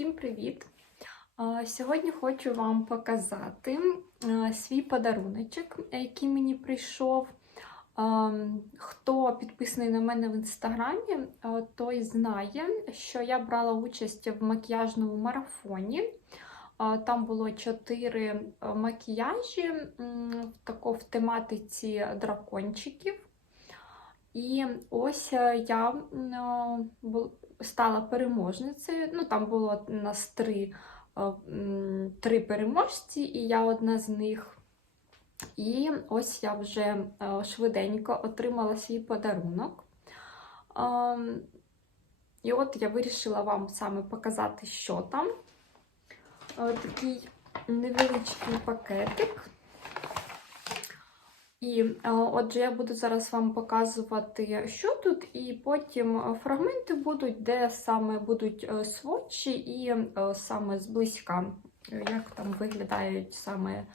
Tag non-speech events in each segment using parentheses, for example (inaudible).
Всім привіт! Сьогодні хочу вам показати свій подаруночок, який мені прийшов. Хто підписаний на мене в інстаграмі, той знає, що я брала участь в макіяжному марафоні. Там було чотири макіяжі тако в тематиці дракончиків. І ось е, я стала переможницею. Ну, там було нас три, е, три переможці, і я одна з них. І ось я вже е, швиденько отримала свій подарунок. Ем, І от я вирішила вам саме показати, що там. Е, Такий невеличкий пакетик. І е, отже, я буду зараз вам показувати, що тут, і потім фрагменти будуть, де саме будуть е, сводчі, і е, саме зблизька, як там виглядають саме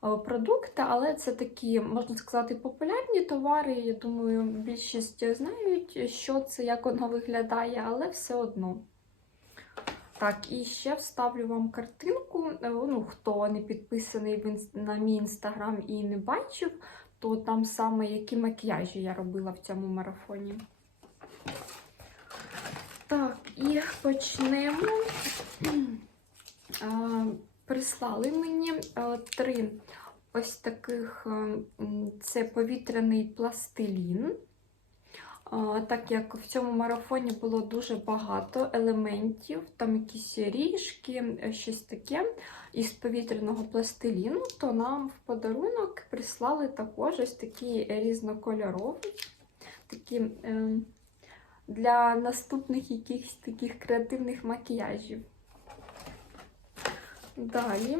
продукти. Але це такі, можна сказати, популярні товари. Я думаю, більшість знають, що це, як воно виглядає, але все одно. Так, і ще вставлю вам картинку. Ну, хто не підписаний на мій інстаграм і не бачив, то там саме які макіяжі я робила в цьому марафоні. Так, і почнемо. Прислали мені три ось таких: це повітряний пластилін. Так як в цьому марафоні було дуже багато елементів, там якісь ріжки, е, щось таке із повітряного пластиліну, то нам в подарунок прислали також ось такі різнокольорові, такі е, для наступних якихось таких креативних макіяжів. Далі.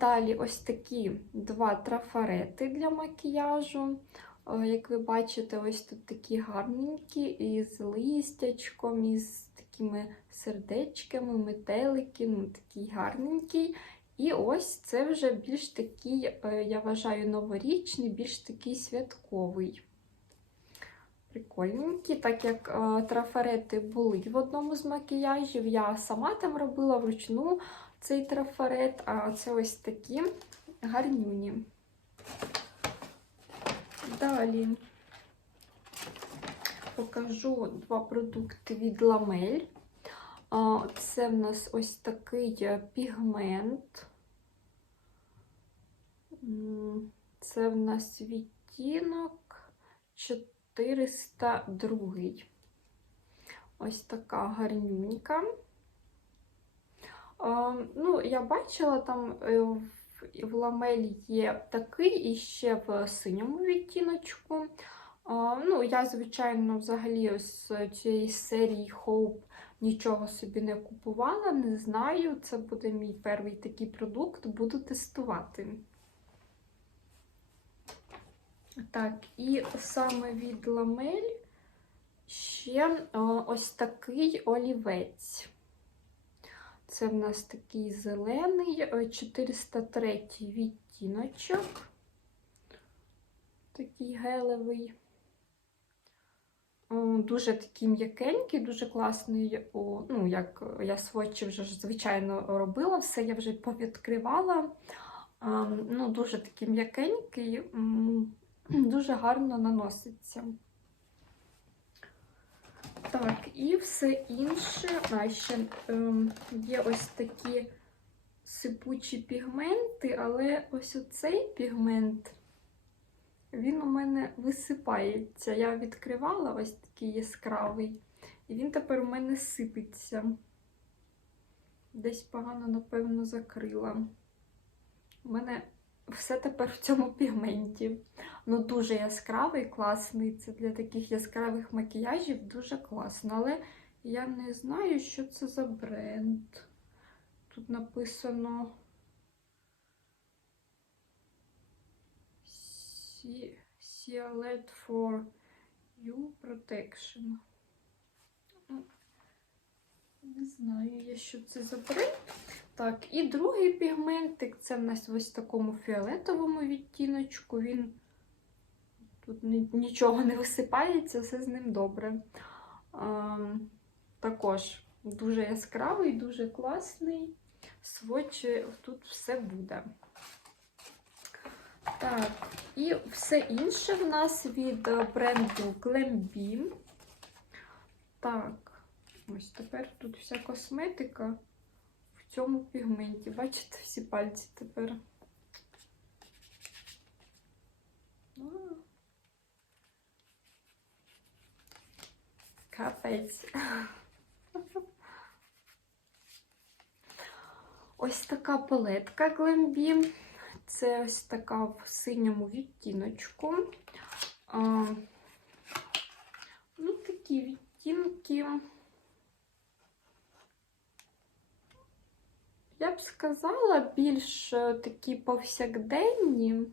Далі ось такі два трафарети для макіяжу. Е, Як ви бачите, ось тут такі гарненькі, із листячком, із такими сердечками, метелики, ну такий гарненький. І ось це вже більш такий, е, я вважаю, новорічний, більш такий святковий. Прикольненький, так як е, трафарети були в одному з макіяжів, я сама там робила вручну цей трафарет, а це ось такі гарнюні. Далі покажу два продукти від Ламель. Це в нас ось такий е, пігмент. Це в нас відтінок 402. Ось така гарнюнька. Ну, я бачила там е, в ламелі є такий і ще в синьому відтіночку. Ну, я, звичайно, взагалі з цієї серії Hope нічого собі не купувала, не знаю. Це буде мій перший такий продукт, буду тестувати. Так, і саме від ламель ще ось такий олівець. Це в нас такий зелений, е, 403 відтіночок. Такий гелевий. Дуже такий м'якенький, дуже класний. Ну, як я сводчі вже звичайно, робила, все я вже повідкривала. Ну, Дуже такий м'якенький, (clears throat) дуже гарно наноситься. Так, і все інше. А ще ем, є ось такі сипучі пігменти, але ось оцей пігмент, він у мене висипається. Я відкривала ось такий яскравий, і він тепер у мене сипеться. Десь погано, напевно, закрила. У мене все тепер в цьому пігменті. Ну, дуже яскравий, класний. Це для таких яскравих макіяжів дуже класно. Але я не знаю, що це за бренд. Тут написано Ci- for You Protection. Не знаю я, що це за бренд. Так, і другий пігментик це в нас ось в такому фіолетовому відтіночку. Він тут нічого не висипається, все з ним добре. А, також дуже яскравий, дуже класний. Сводч тут все буде. Так, і все інше в нас від бренду Glambeam. Так, ось тепер тут вся косметика в цьому пігменті. Бачите, всі пальці тепер. Капець. Ось така палетка Glambeam. Це ось така в синьому відтіночку. А, ну, такі відтінки. Я б сказала, більш е, такі повсякденні.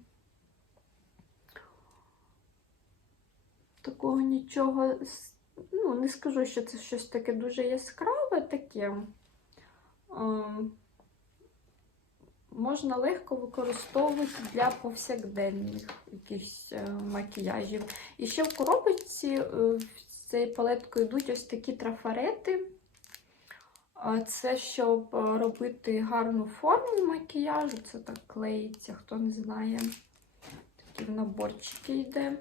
Такого нічого, ну, не скажу, що це щось таке дуже яскраве таке. Ем, можна легко використовувати для повсякденних якихось е, макіяжів. І ще в коробочці е, в цією палеткою йдуть ось такі трафарети. Це щоб е, робити гарну форму макіяжу. Це так клеїться, хто не знає. Такі в наборчики йде.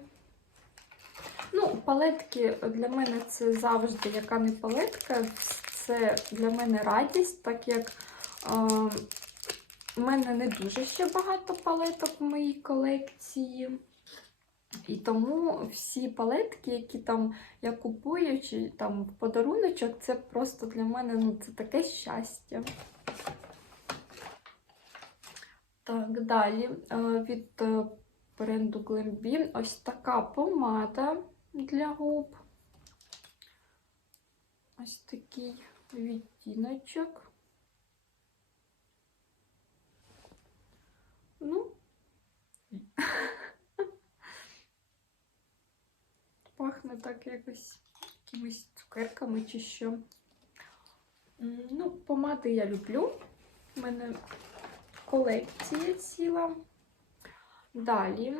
Ну, палетки для мене це завжди яка не палетка. Це для мене радість, так як е, у мене не дуже ще багато палеток в моїй колекції. І тому всі палетки, які там я купую, чи там подаруночок, це просто для мене ну, це таке щастя. Так, далі е, від е, бренду Glambeam ось така помада для губ. Ось такий відтіночок. Ну, пахне так якось якимись цукерками чи що. Ну, помади я люблю. У мене колекція ціла. Далі.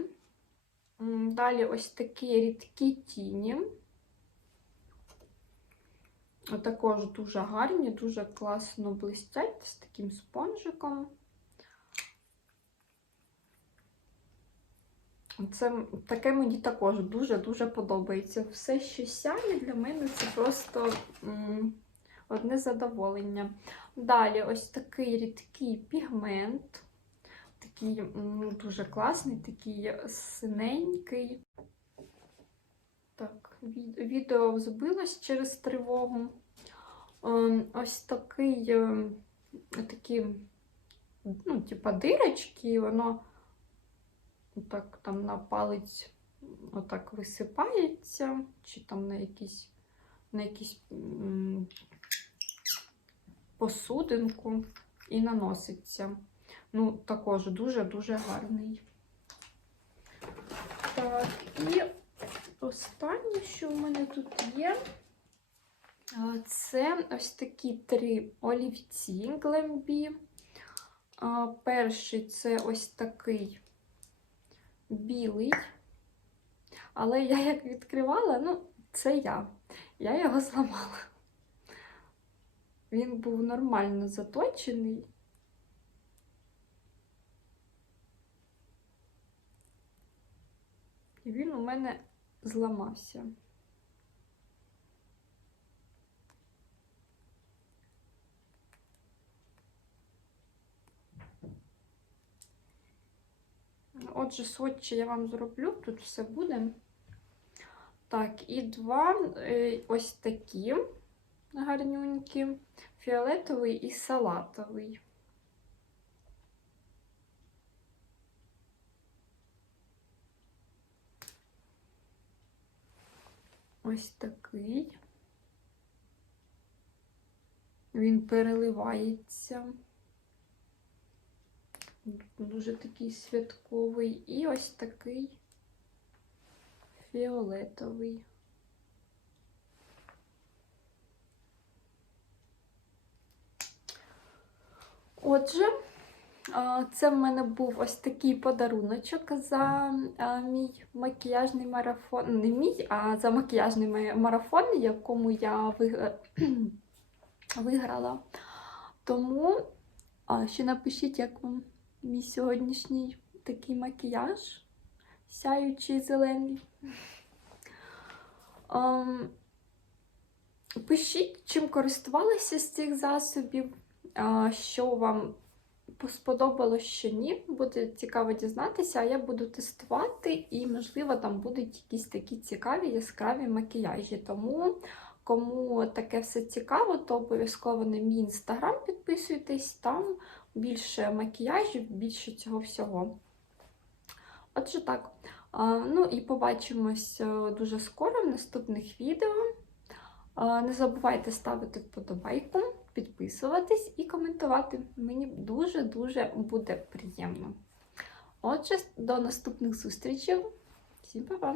Далі ось такі рідкі тіні. Також дуже гарні, дуже класно блистять з таким спонжиком. Це таке мені також дуже-дуже подобається. Все, що сяє для мене це просто одне задоволення. Далі ось такий рідкий пігмент. Такий дуже класний, такий синенький. Так, ві- відео збилось через тривогу. Ем, Ось такий, ем, такі, ну, типа дирочки, воно так там на палець отак висипається, чи там на якісь, на якісь посудинку і наноситься. Ну, також дуже-дуже гарний. Так, і останнє, що в мене тут є, це ось такі три олівці. А, Перший це ось такий білий. Але я як відкривала, ну, це я. Я його зламала. Він був нормально заточений. І він у мене зламався. Отже, сводчі я вам зроблю, тут все буде. Так, і два е, ось такі гарнюнькі, фіолетовий і салатовий. Ось такий. Він переливається. Дуже такий святковий. І ось такий фіолетовий. Отже, це в мене був ось такий подаруночок за мій макіяжний марафон. Не мій, а за макіяжний марафон, якому я (clears throat) виграла. Тому ще напишіть, як вам мій сьогоднішній такий макіяж, сяючий зелений. Ем, Пишіть, чим користувалися з цих засобів, що вам сподобалось, що ні. Буде цікаво дізнатися, а я буду тестувати, і, можливо, там будуть якісь такі цікаві яскраві макіяжі. Тому, кому таке все цікаво, то обов'язково на мій інстаграм підписуйтесь, там більше макіяжів, більше цього всього. Отже, так. Ну і побачимось е, дуже скоро в наступних відео. Не забувайте ставити вподобайку, підписуватись і коментувати. Мені дуже-дуже буде приємно. Отже, до наступних зустрічей. Всім па-па!